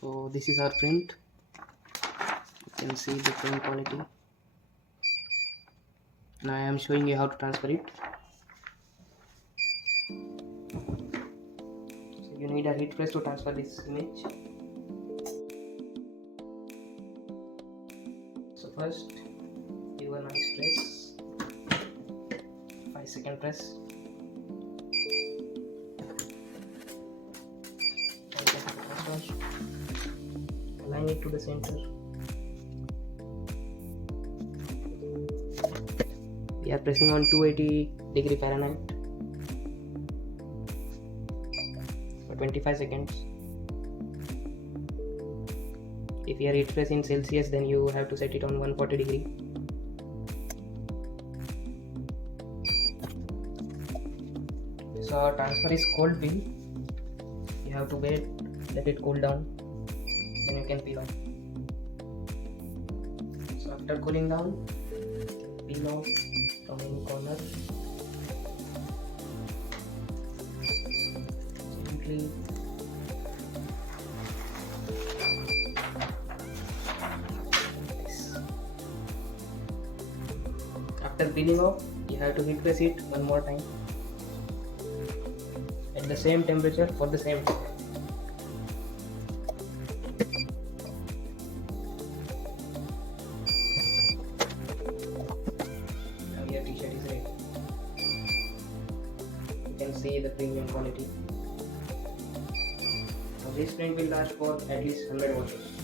So this is our print. You can see the print quality. Now I am showing you how to transfer it. So you need a heat press to transfer this image. So first give a nice press, 5-second press. Align it to the center. We are pressing on 280 Fahrenheit for 25 seconds. If you are heat press in Celsius, then you have to set it on 140 . So our transfer is cold peel. You have to wait, let it cool down, then you can peel off. So after cooling down, peel off from any corner. Gently. After peeling off, you have to heat press it one more time at the same temperature for the same time. Now your t-shirt is ready. You can see the premium quality. Now this print will last for at least 100 washes.